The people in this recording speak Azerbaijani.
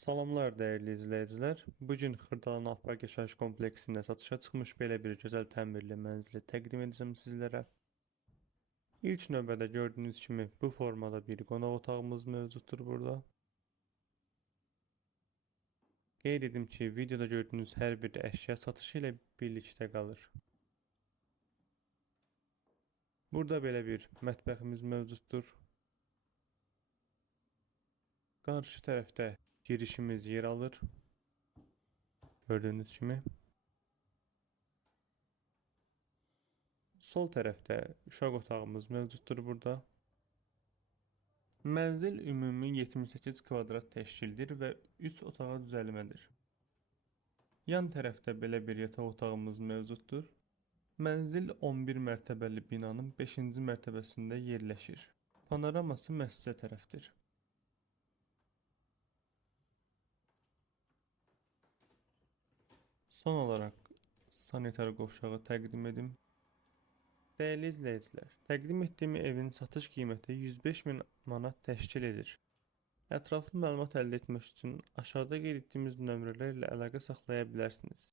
Salamlar dəyərli izləyicilər. Bu gün Xırdalan Apark yaşayış kompleksində satışa çıxmış belə bir gözəl təmirli mənzili təqdim edəcəm sizlərə. İlk növbədə gördüyünüz kimi bu formada bir qonaq otağımız mövcuddur burada. Qeyd edim ki, videoda gördüyünüz hər bir əşya satışı ilə birlikdə qalır. Burada belə bir mətbəximiz mövcuddur. Qarşı tərəfdə girişimiz yer alır. Gördüyünüz kimi. Sol tərəfdə uşaq otağımız mövcuddur burada. Mənzil ümumi 78 kvadrat təşkildir və 3 otağa düzəlmədir. Yan tərəfdə belə bir yataq otağımız mövcuddur. Mənzil 11 mərtəbəli binanın 5-ci mərtəbəsində yerləşir. Panoraması məscidə tərəfdir. Son olaraq sanitar qovşağı təqdim edim. Dəyərli izləyicilər, təqdim etdiyim evin satış qiyməti 105 min manat təşkil edir. Ətraflı məlumat əldə etmək üçün aşağıda qeyd etdiyimiz nömrələrlə əlaqə saxlaya bilərsiniz.